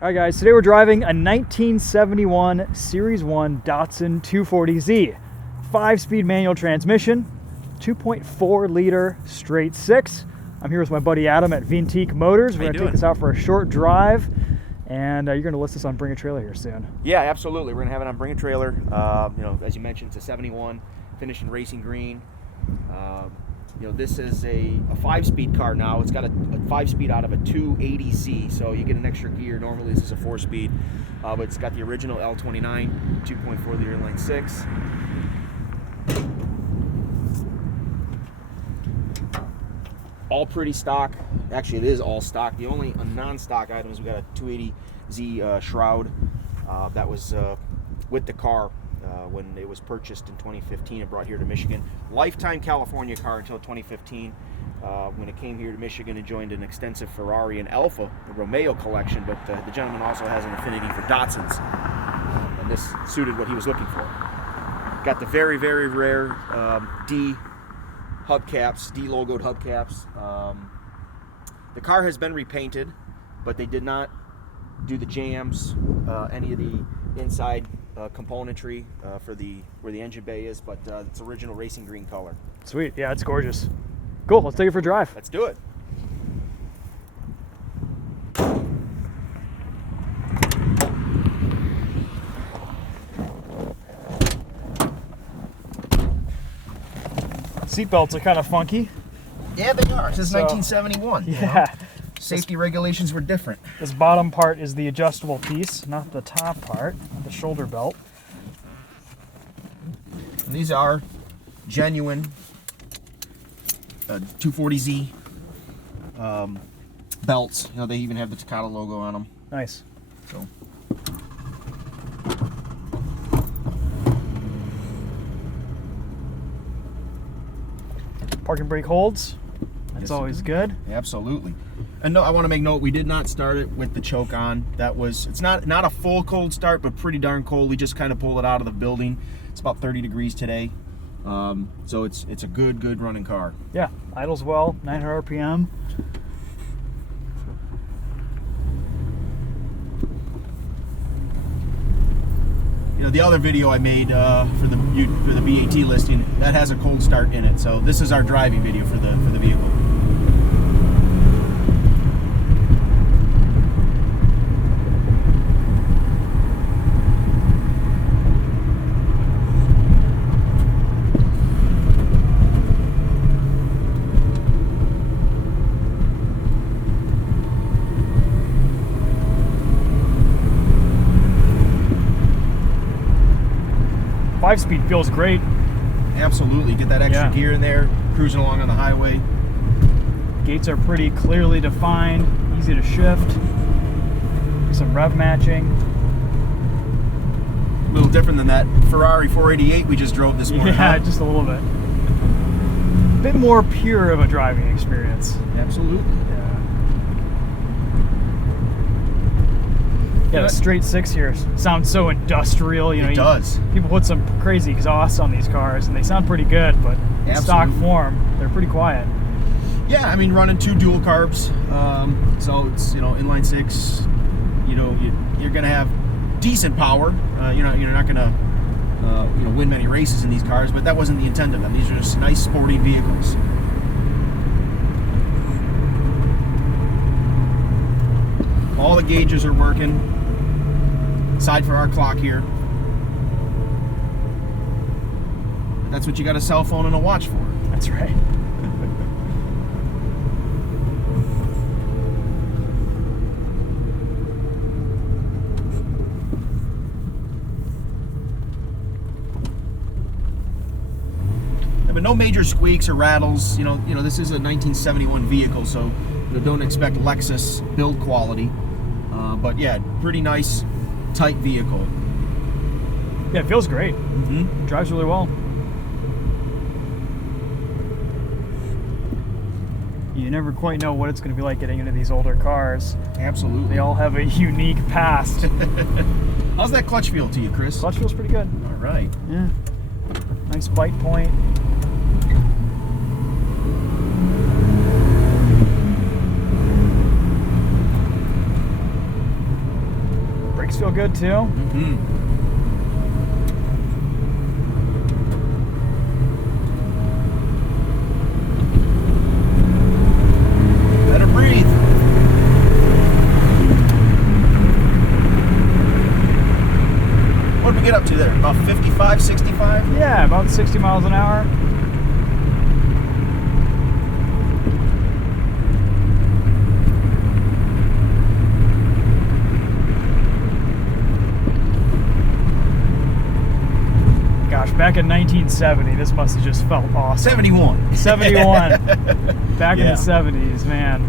All right, guys, today we're driving a 1971 Series 1 Datsun 240Z. 5-speed manual transmission, 2.4 liter straight six. I'm here with my buddy Adam at Vintique Motors. We're gonna take this out for a short drive, and you're gonna list this on Bring a Trailer here soon. Yeah, absolutely. We're gonna have it on Bring a Trailer. You know, as you mentioned, it's a 71, finished in racing green. You know, this is a 5-speed car now. It's got a 5-speed out of a 280Z, so you get an extra gear. Normally this is a 4-speed, but it's got the original L29, 2.4 liter inline six. All pretty stock. Actually, it is all stock. The only non-stock items, we got a 280Z shroud that was with the car when it was purchased in 2015 and brought here to Michigan. Lifetime California car until 2015 when it came here to Michigan and joined an extensive Ferrari and Alfa Romeo collection, but the gentleman also has an affinity for Datsuns, and this suited what he was looking for. Got the very, very rare D hubcaps, D logoed hubcaps. The car has been repainted, but they did not do the jams, any of the inside componentry for where the engine bay is, but it's original racing green color. Sweet, yeah, it's gorgeous. Cool, let's take it for a drive. Let's do it. Seatbelts are kind of funky. Yeah, they are. This is 1971. Yeah. You know? Safety regulations were different. This bottom part is the adjustable piece, not the top part, the shoulder belt. And these are genuine 240Z belts. You know, they even have the Takata logo on them. Nice. So. Parking brake holds. That's always good. Absolutely. And no, I want to make note, we did not start it with the choke on. It's not a full cold start, but pretty darn cold. We just kind of pulled it out of the building. It's about 30 degrees today. So it's a good running car. Yeah, idles well, 900 RPM. You know, the other video I made for the BAT listing, that has a cold start in it. So this is our driving video for the vehicle. Five-speed feels great. Absolutely, get that extra gear in there, cruising along on the highway. Gates are pretty clearly defined, easy to shift. Some rev matching. A little different than that Ferrari 488 we just drove this morning. Yeah, just a little bit. A bit more pure of a driving experience. Absolutely. Yeah, the straight six here sounds so industrial. You know, it does. People put some crazy exhausts on these cars, and they sound pretty good, but in stock form, they're pretty quiet. Yeah, I mean, running 2 dual carbs, so it's, you know, inline six. You know, you're gonna have decent power. You're not gonna you know, win many races in these cars, but that wasn't the intent of them. These are just nice sporting vehicles. All the gauges are working. Aside for our clock here. But that's what you got a cell phone and a watch for. That's right. But no major squeaks or rattles. You know, this is a 1971 vehicle, so you know, don't expect Lexus build quality. But yeah, pretty nice, tight vehicle. Yeah, it feels great. Mm-hmm. Drives really well. You never quite know what it's going to be like getting into these older cars. Absolutely. They all have a unique past. How's that clutch feel to you, Chris? Clutch feels pretty good. All right. Yeah. Nice bite point. Brakes feel good too. Mm-hmm. Let her breathe. What did we get up to there? About 55, 65? Yeah, about 60 miles an hour. Gosh, back in 1970, this must have just felt awesome. 71. 71. Back in Yeah. the 70s, man.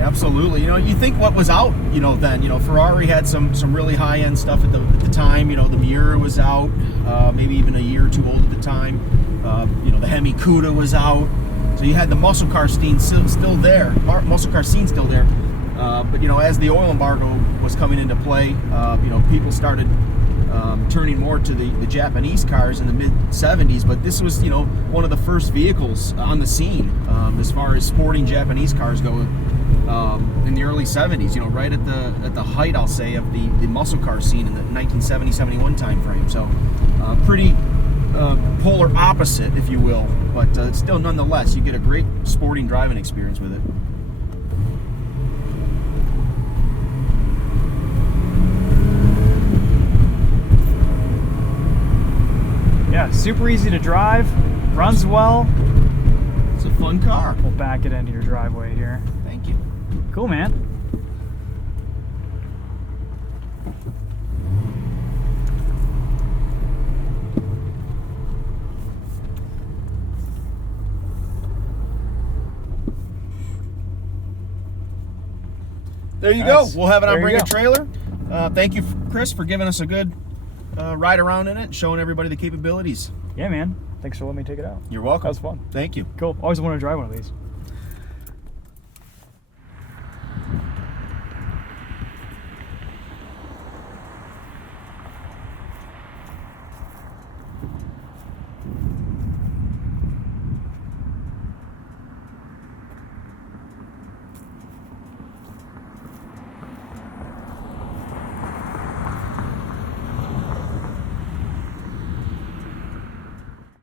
Absolutely. You know, you think what was out, you know, then, you know, Ferrari had some really high-end stuff at the time. You know, the Miura was out, maybe even a year or two old at the time. You know, the Hemi Cuda was out. So you had the muscle car scene still there. Muscle car scene still there. But, you know, as the oil embargo was coming into play, you know, people started turning more to the Japanese cars in the mid-70s, but this was, you know, one of the first vehicles on the scene as far as sporting Japanese cars go in the early 70s, you know, right at the height, I'll say, of the muscle car scene in the 1970-71 time frame. So pretty polar opposite, if you will, but still nonetheless, you get a great sporting driving experience with it. Yeah, super easy to drive, runs well. It's a fun car. We'll back it into your driveway here. Thank you. Cool, man. There you Nice. go. We'll have it on There you Bring a go. Trailer. Thank you, Chris, for giving us a good ride around in it and showing everybody the capabilities. Yeah, man. Thanks for letting me take it out. You're welcome. That was fun. Thank you. Cool. Always wanted to drive one of these.